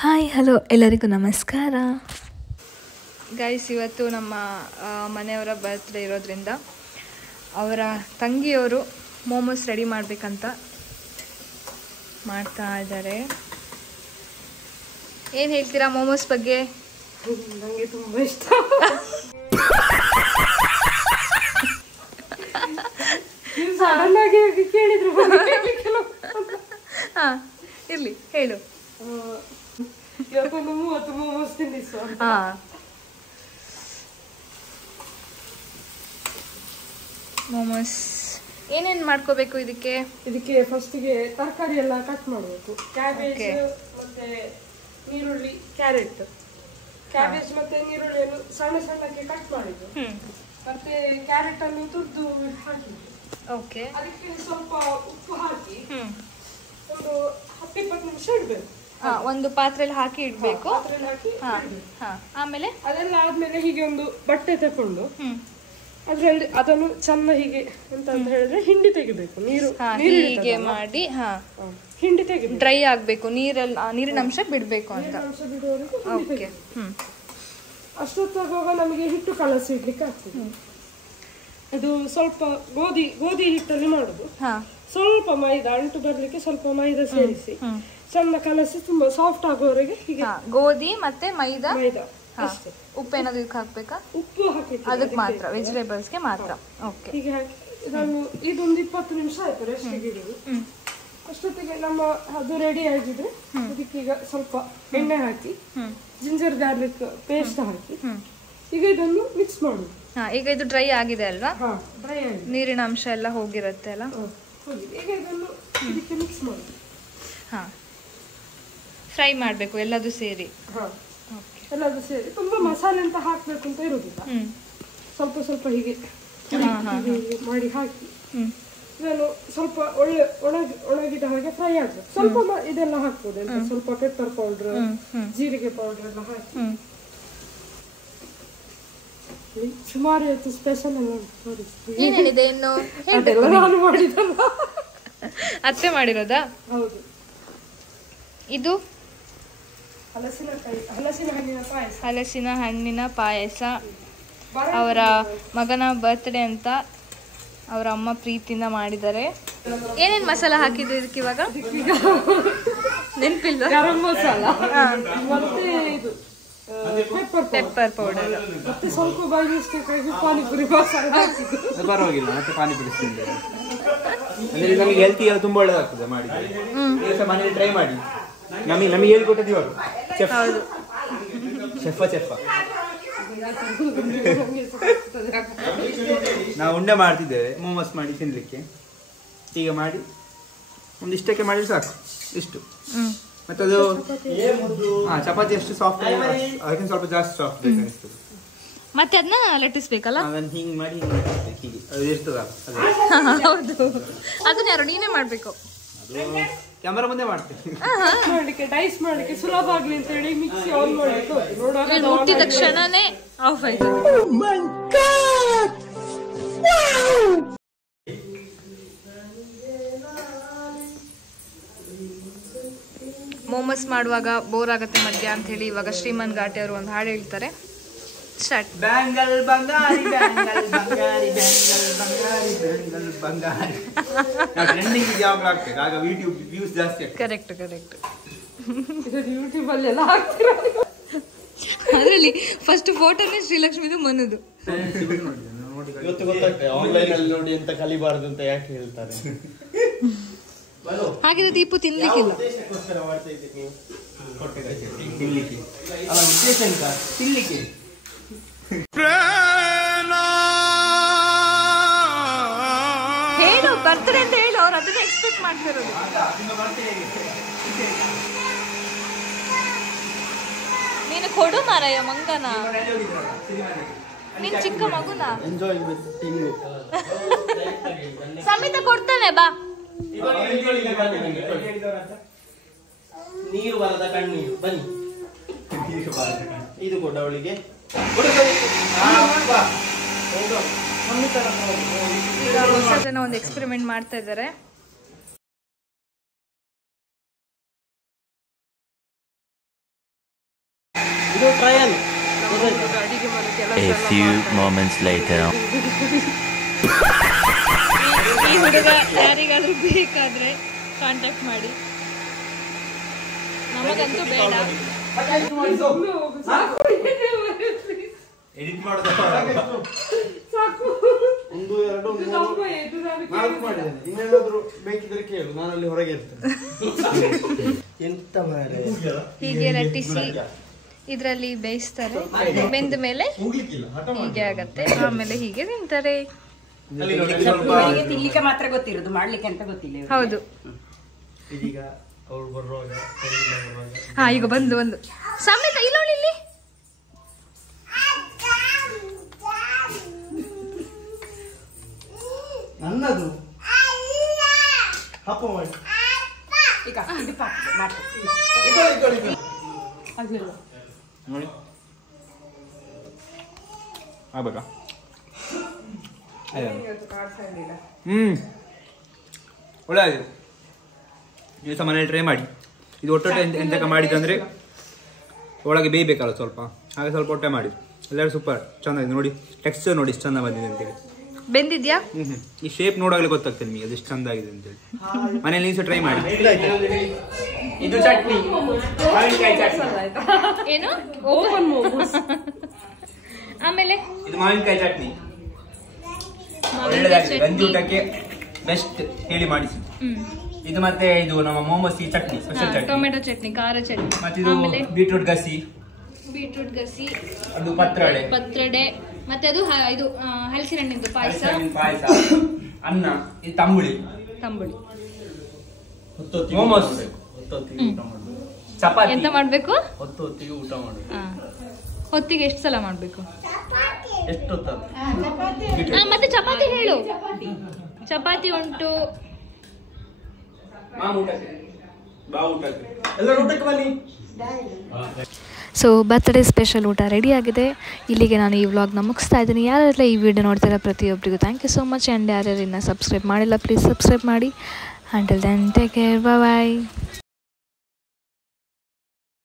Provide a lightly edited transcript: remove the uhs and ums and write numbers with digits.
Hi hello ಎಲ್ಲರಿಗೂ ನಮಸ್ಕಾರ guys. ಇವತ್ತು ನಮ್ಮ ಮನೆಯವರ ಬರ್ತ್ಡೇ ಇರೋದ್ರಿಂದ ಅವರ ತಂಗಿಯವರು ಮೋಮೋಸ್ ರೆಡಿ ಮಾಡಬೇಕಂತ ಮಾಡ್ತಾ ಇದ್ದಾರೆ. ಏನು ಹೇಳ್ತೀರಾ ಮೋಮೋಸ್ ಬಗ್ಗೆ? ನನಗೆ ತುಂಬ ಇಷ್ಟ. ಸಡನ್ ಆಗಿ ಕೇಳಿದ್ರು. ಹಾಂ, ಇರಲಿ ಹೇಳು. ಇವತ್ತೊಂದು 30 ಮೋಮೋಸ್ ತಿನ್ನಿಸು. ಹಾಂ, ಮೋಮೋಸ್ ಏನೇನು ಮಾಡ್ಕೋಬೇಕು ಇದಕ್ಕೆ? ಫಸ್ಟಿಗೆ ತರಕಾರಿ ಎಲ್ಲ ಕಟ್ ಮಾಡಬೇಕು. ಕ್ಯಾಬೇಜ್ ಮತ್ತೆ ನೀರುಳ್ಳಿ, ಕ್ಯಾರೆಟ್, ಕ್ಯಾಬೇಜ್ ಮತ್ತೆ ನೀರುಳ್ಳಿಯನ್ನು ಸಣ್ಣ ಸಣ್ಣಕ್ಕೆ ಕಟ್ ಮಾಡಿದ್ದು. ಮತ್ತೆ ಕ್ಯಾರೆಟ್ ಅನ್ನು ತುರ್ದು ಹಾಕಿದ್ದು. ಓಕೆ, ಅದಕ್ಕೆ ಸ್ವಲ್ಪ ಉಪ್ಪು ಹಾಕಿ ಒಂದು 10-20 ನಿಮಿಷ ಇಡಬೇಕು. ಒಂದು ಪಾತ್ರೆಯಲ್ಲಿ ಹಾಕಿ ಇಡಬೇಕು. ಪಾತ್ರೆಯಲ್ಲಿ ಹಾಕಿ ಆಮೇಲೆ ಅದೆಲ್ಲ ಆದ್ಮೇಲೆ ಹೀಗೆ ಒಂದು ಬಟ್ಟೆ ತಕೊಂಡು ಅದ್ರಲ್ಲಿ ಅದನ್ನು ಚೆನ್ನ ಹೀಗೆ ಎಂತ ಅಂತ ಹೇಳಿದ್ರೆ ಹಿಂಡಿ ತೆಗಿಬೇಕು. ಹೀಗೆ ಮಾಡಿ ಹಿಂಡಿ ತೆಗಿಬೇಕು. ಡ್ರೈ ಆಗ್ಬೇಕು, ನೀರಿನ ಅಂಶ ಬಿಡ್ಬೇಕು ಅಂತ. ಅಂಶ ಬಿಡುವವರೆಗೂ ಓಕೆ. ಅಷ್ಟೊತ್ತಾಗುವಾಗ ನಮಗೆ ಹಿಟ್ಟು ಕಲಸಿ ಇಡ್ಲಿಕ್ಕೆ ಆಗ್ತದೆ. ಇದು ಸ್ವಲ್ಪ ಗೋಧಿ ಹಿಟ್ಟಲ್ಲಿ ಮಾಡುದು. ಸ್ವಲ್ಪ ಮೈದಾ ಅಂಟು ಬರ್ಲಿಕ್ಕೆ ಸ್ವಲ್ಪ ಮೈದಾ ಸೇರಿಸಿ ಸಣ್ಣ ಕಲಸಿ ತುಂಬಾ ಸಾಫ್ಟ್ ಆಗುವವರೆಗೆ ಹೀಗೆ. ಗೋಧಿ ಮತ್ತೆ ಮೈದಾ ಅಷ್ಟೇ. ಉಪ್ಪು ಏನಾದ್ರು ಇದಕ್ಕೆ ಹಾಕ್ಬೇಕಾ? ಉಪ್ಪು ಹಾಕಿ ಅದಕ್ಕೆ ಮಾತ್ರ, ವೆಜಿಟೇಬಲ್ಸ್ಗೆ ಮಾತ್ರ. ಓಕೆ, ಹೀಗೆ ಹಾಕಿ ಇದೊಂದು 20 ನಿಮಿಷ ಆಯ್ತು ರೆಸ್ಟಿಗೆ ಇಡುದು. ಅಷ್ಟೊತ್ತಿಗೆ ನಮ್ಮ ಅದು ರೆಡಿ ಆಗಿದ್ರೆ ಅದಕ್ಕೀಗ ಸ್ವಲ್ಪ ಎಣ್ಣೆ ಹಾಕಿ ಜಿಂಜರ್ ಗಾರ್ಲಿಕ್ ಪೇಸ್ಟ್ ಹಾಕಿ ಈಗ ಇದನ್ನು ಮಿಕ್ಸ್ ಮಾಡುದು. ಈಗ ಇದು ಡ್ರೈ ಆಗಿದೆ ಅಲ್ವಾ? ಡ್ರೈ ಆಗಿದೆ, ನೀರಿನ ಅಂಶ ಎಲ್ಲ ಹೋಗಿರುತ್ತೆ ಅಲ್ಲ. ಈಗ ಇದನ್ನು ಇದಕ್ಕೆ ಮಿಕ್ಸ್ ಮಾಡುದು. ಫ್ರೈ ಮಾಡಬೇಕು ಎಲ್ಲದು ಸೇರಿ. ಎಲ್ಲದು ಸೇರಿ ತುಂಬಾ ಮಸಾಲೆ ಅಂತ ಹಾಕ್ಬೇಕು ಅಂತ ಇರುದಿಲ್ಲ. ಸ್ವಲ್ಪ ಸ್ವಲ್ಪ ಹೀಗೆ ಮಾಡಿ ಹಾಕಿ ಇದನ್ನು ಸ್ವಲ್ಪ ಒಣಗಿದ ಹಾಗೆ ಫ್ರೈ ಆಗ್ಬೇಕು. ಸ್ವಲ್ಪ ಇದೆಲ್ಲ ಹಾಕ್ಬೋದು, ಸ್ವಲ್ಪ ಪೆಪ್ಪರ್ ಪೌಡರ್, ಜೀರಿಗೆ ಪೌಡರ್ ಎಲ್ಲ ಹಾಕಿ ಸುಮಾರು ಇವತ್ತು ಸ್ಪೆಷಲ್ ಎಲ್ಲ ಏನೇನಿದೆ ಇನ್ನು? ನಾನು ಮಾಡಿದಲ್ಲ, ಅತ್ತೆ ಮಾಡಿರೋದಾ? ಹೌದು. ಇದು ಹಲಸಿನ ಹಣ್ಣಿನ ಪಾಯಸ. ಅವರ ಮಗನ ಬರ್ತ್ಡೇ ಅಂತ ಅವರ ಅಮ್ಮ ಪ್ರೀತಿಯಿಂದ ಮಾಡಿದ್ದಾರೆ. ಏನೇನು ಮಸಾಲ ಹಾಕಿದ್ರು ಇದಕ್ಕೆ ಇವಾಗ? ನೆನಪಿಲ್ಲ. ಗರಂ ಮಸಾಲ ಮತ್ತೆ ಇದು ಪೆಪ್ಪರ್ ಪೌಡರ್ ಮತ್ತೆ ಸ್ವಲ್ಪ ಬಾಯಿಗೆ ಪಾನಿಪುರಿ ಮಸಾಲ ಹಾಕಿದ್ದು. ಪರವಾಗಿಲ್ಲ, ಮತ್ತೆ ಪಾನಿಪುರಿ ಅಂದ್ರೆ ನಮಗೆ ಹೆಲ್ತಿ ತುಂಬಾ ಒಳ್ಳೆದಾಗ್ತದೆ ಮಾಡಿದ್ರೆ. ಮನೇಲಿ ಟ್ರೈ ಮಾಡಿ. ನಮಗೆ ಹೇಳ್ಕೊಟ್ಟದ್ದು ಇವರು ಚೆಫ. ನಾವು ಉಂಡೆ ಮಾಡ್ತಿದ್ದೇವೆ ಮೋಮೋಸ್ ಮಾಡಿ ತಿನ್ಲಿಕ್ಕೆ. ಈಗ ಮಾಡಿ ಒಂದಿಷ್ಟಕ್ಕೆ ಮಾಡಿದ್ರೆ ಸಾಕು. ಇಷ್ಟು ಮತ್ತೆ ಅದು ಚಪಾತಿ ಅಷ್ಟು ಸಾಫ್ಟ್, ಅದಕ್ಕಿಂತ ಸ್ವಲ್ಪ ಜಾಸ್ತಿ ಸಾಫ್ಟ್ ಬೇಕು ಅನಿಸ್ತದೆ. ಮತ್ತೆ ಅದನ್ನ ಲಟ್ಟಿಸ್ಬೇಕಲ್ಲ? ಅದನ್ನ ಹಿಂಗ್ ಮಾಡಿ ಹೀಗೆ ಅದು ಇರ್ತದಲ್ಲ. ಹೌದು, ಅದನ್ನ ಯಾರು ನೀನೇ ಮಾಡ್ಬೇಕು. ಅದು ಕ್ಯಾಮರಾ ಮುಂದೆ ಮಾಡ್ತೀನಿ. ಮಾಡ್ಲಿಕ್ಕೆ ಡೈಸ್ ಮಾಡ್ಲಿಕ್ಕೆ ಸುಲಭ ಆಗ್ಲಿ ಅಂತ ಹೇಳಿ ಮಿಕ್ಸಿ ಆನ್ ಮಾಡ್ಲಿಕ್ಕೆ ಮುಟ್ಟಿದ ಕ್ಷಣನೇ ಆಫ್ ಆಯ್ತು. ಮೋಮೋಸ್ ಮಾಡುವಾಗ ಬೋರ್ ಆಗತ್ತೆ ಮಧ್ಯ ಅಂತ ಹೇಳಿ ಇವಾಗ ಶ್ರೀಮನ್ ಘಾಟಿ ಅವರು ಒಂದು ಹಾಡು ಹೇಳ್ತಾರೆ. ಸ್ಟಾರ್ಟ್. ಬ್ಯಾಂಗಲ್ ಬಂಗಾರಿ ಬ್ಯಾಂಗಲ್ ಬಂಗಾರಿ ಬ್ಯಾಂಗಲ್ ಬಂಗಾರಿ ಬ್ಯಾಂಗಲ್ ಬಂಗಾರಿ. ಟ್ರೆಂಡಿಂಗ್ ಯಾವಾಗ ಆಗ್ತದೆ ಆಗ ಯೂಟ್ಯೂಬ್ ವ್ಯೂಸ್ ಜಾಸ್ತಿ ಆಗ್ತದೆ. ಕರೆಕ್ಟ್. ಯೂಟ್ಯೂಬ್ ಅಲ್ಲಿ ಎಲ್ಲ ಹಾಕ್ತೀರಾ? ಅದರಲ್ಲಿ ಫಸ್ಟ್ ಫೋಟೋನೇ ಶ್ರೀಲಕ್ಷ್ಮಿದು ಮನದು. ಇವತ್ತು ಗೊತ್ತಾಗ್ತದೆ ಆನ್ಲೈನ್ ಅಲ್ಲಿ ನೋಡಿ ಅಂತ ಕಲಿಬಾರ್ದು ಅಂತ ಯಾಕೆ ಹೇಳ್ತಾರೆ. ಹಾಗಿದ್ರೆ ದೀಪು ತಿನ್ಲಿಕ್ಕಿಲ್ಲ. ತಿನ್ಲಿಕ್ಕೆ ಅಲ್ಲ, ಉದ್ದೇಶ ಎಂತ? ತಿನ್ಲಿಕ್ಕೆ. ಹೇಳು ಬರ್ತಾರೆ ಅಂತ ಹೇಳು, ಅವ್ರು ಅದನ್ನ ಎಕ್ಸ್ಪೆಕ್ಟ್ ಮಾಡ್ತಿರೋದು. ನೀನು ಕೊಡು ಮಾರಾಯ ಮಂಗನ, ನೀನ್ ಚಿಕ್ಕ ಮಗುನ. ಎಂಜಾಯ್ ತಿನ್ನು. ಸಮಿತ ಕೊಡ್ತಾನೆ ಬಾ. ನೀರು ಬರದ ಕಣ್ಣೀರು ಬನ್ನಿ. ಇದು ಕೊಡ ಅವಳಿಗೆ. ಈಗ ಹೊಸ ಜನ ಒಂದು ಎಕ್ಸ್ಪೆರಿಮೆಂಟ್ ಮಾಡ್ತಾ ಇದ್ದಾರೆ. ಇದು ಟ್ರಯಲ್. ಅಡಿಗೆ ಮಾಡೋ A few moments later. ಈ ಹುಡುಗ ಯಾರಿಗಾದ್ರೂ ಬೇಕಾದ್ರೆ ಕಾಂಟ್ಯಾಕ್ಟ್ ಮಾಡಿ, ನಮಗಂತೂ ಬೇಡ. ಎಡಿಟ್ ಮಾಡೋದು ಸಾಕು. 1 2 3 4 ಮಾಡಿದ್ದೇನೆ. ಇನ್ನೇನಾದ್ರೂ ಬೇಕಿದ್ರೆ ಕೇಳು, ನಾನು ಅಲ್ಲಿ ಹೊರಗೆ ಇರ್ತೇನೆ. ಎಂತ ಮಾರೆ ಹೀಗೆ ಲಟ್ಟಿಸಿ ಇದರಲ್ಲಿ ಬೇಯಿಸ್ತಾರೆ. ಬೆಂದ ಮೇಲೆ ಹೀಗೆ ಆಗತ್ತೆ, ಆಮೇಲೆ ಹೀಗೆ ತಿಂತಾರೆ. ತಿನ್ಲಿಕ್ಕೆ ಮಾತ್ರ ಗೊತ್ತಿರೋದು, ಮಾಡ್ಲಿಕ್ಕೆ ಅಂತ ಗೊತ್ತಿಲ್ಲ. ಹೌದು. ಇದೀಗ ಅವ್ರು ಬರುವಾಗ ಹಾ, ಈಗ ಬಂದು ಸಮೇತ ಇಲ್ಲಿ ಇಲ್ಲಿ ನನ್ನದು ಹಪ್ಪ ಮಾಡಿ ಈಗ ಮಾಡ್ತೀನಿ. ನೋಡಿ ಆಗ್ಬೇಕಾ? ಒಳ್ಳೆ ಆಗಿದೆ. ನೀವು ಸಹ ಮನೇಲಿ ಟ್ರೈ ಮಾಡಿ. ಇದು ಒಟ್ಟೊಟ್ಟೆ ಎಂತಕ ಮಾಡಿದಂದರೆ ಒಳಗೆ ಬೇಯಬೇಕಲ್ಲ ಸ್ವಲ್ಪ, ಹಾಗೆ ಸ್ವಲ್ಪ ಹೊಟ್ಟೆ ಮಾಡಿ. ಎಲ್ಲರೂ ಸೂಪರ್ ಚೆನ್ನಾಗಿದೆ. ನೋಡಿ ಟೆಕ್ಸ್ಚರ್ ನೋಡಿ ಎಷ್ಟು ಚಂದ ಬಂದಿದೆ ಅಂತೇಳಿ. ಬೆಂದಿದ್ಯಾ? ಈ ಶೇಪ್ ನೋಡಾಗಲೇ ಗೊತ್ತಾಗ್ತದೆ ನಿಮಗೆ ಅದೆಷ್ಟು ಚಂದ ಆಗಿದೆ ಅಂತೇಳಿ. ಮನೇಲಿ ನೀವು ಸಹ ಟ್ರೈ ಮಾಡಿ. ಇದು ಚಟ್ನಿ, ಮಾವಿನಕಾಯಿ ಚಟ್ನಿ. ಏನು? ಆಮೇಲೆ ಇದು ಮಾವಿನಕಾಯಿ ಚಟ್ನಿ. ಗಂಜಿ ಊಟಕ್ಕೆ ಬೆಸ್ಟ್ ಹೇಳಿ ಮಾಡಿಸಿ. ಇದು ಮತ್ತೆ ಇದು ನಮ್ಮ ಮೊಮೋಸಿ ಚಟ್ನಿ, ಸ್ಪೆಷಲ್ ಚಟ್ನಿ, ಟೊಮೆಟೊ ಚಟ್ನಿ, ಖಾರ ಚಟ್ನಿ. ಮತ್ತೆ ಇದು ಬೀಟ್ರೂಟ್ ಗಸಿ, ಅದು ಪತ್ರೊಡೆ, ಮತ್ತೆ ಅದು ಇದು ಹಲಸಿನಹಣ್ಣಿಂದು ಪಾಯಸ, ಅನ್ನ, ಇದು ತಂಬುಳಿ, ಮೊಮೋಸ್, ಚಪಾತಿ. ಎಂತ ಮಾಡ್ಬೇಕು? ಹೊತ್ತಿಗೆ ಊಟ ಮಾಡುದು. ಹೊತ್ತಿಗೆ ಎಷ್ಟು ಸಲ ಮಾಡ್ಬೇಕು? ಎಷ್ಟು ಮತ್ತೆ ಚಪಾತಿ ಹೇಳು. ಚಪಾತಿ ಉಂಟು. ಎಲ್ಲರೂ ಊಟಕ್ಕೆ ಬನ್ನಿ. ಸೊ ಬರ್ತ್ಡೇ ಸ್ಪೆಷಲ್ ಊಟ ರೆಡಿ ಆಗಿದೆ. ಇಲ್ಲಿಗೆ ನಾನು ಈ ವ್ಲಾಗ್ನ ಮುಗಿಸ್ತಾ ಇದ್ದೀನಿ. ಯಾರೆಲ್ಲ ಈ ವಿಡಿಯೋ ನೋಡ್ತೀರಾ ಪ್ರತಿಯೊಬ್ಬರಿಗೂ thank you so much. And ಯಾರ್ಯಾರು ಇನ್ನೂ ಸಬ್ಸ್ಕ್ರೈಬ್ ಮಾಡಿಲ್ಲ ಪ್ಲೀಸ್ ಸಬ್ಸ್ಕ್ರೈಬ್ ಮಾಡಿ. ಅಂಟಿಲ್ ದೆನ್ ಟೇಕ್ ಕೇರ್, ಬಾಯ್.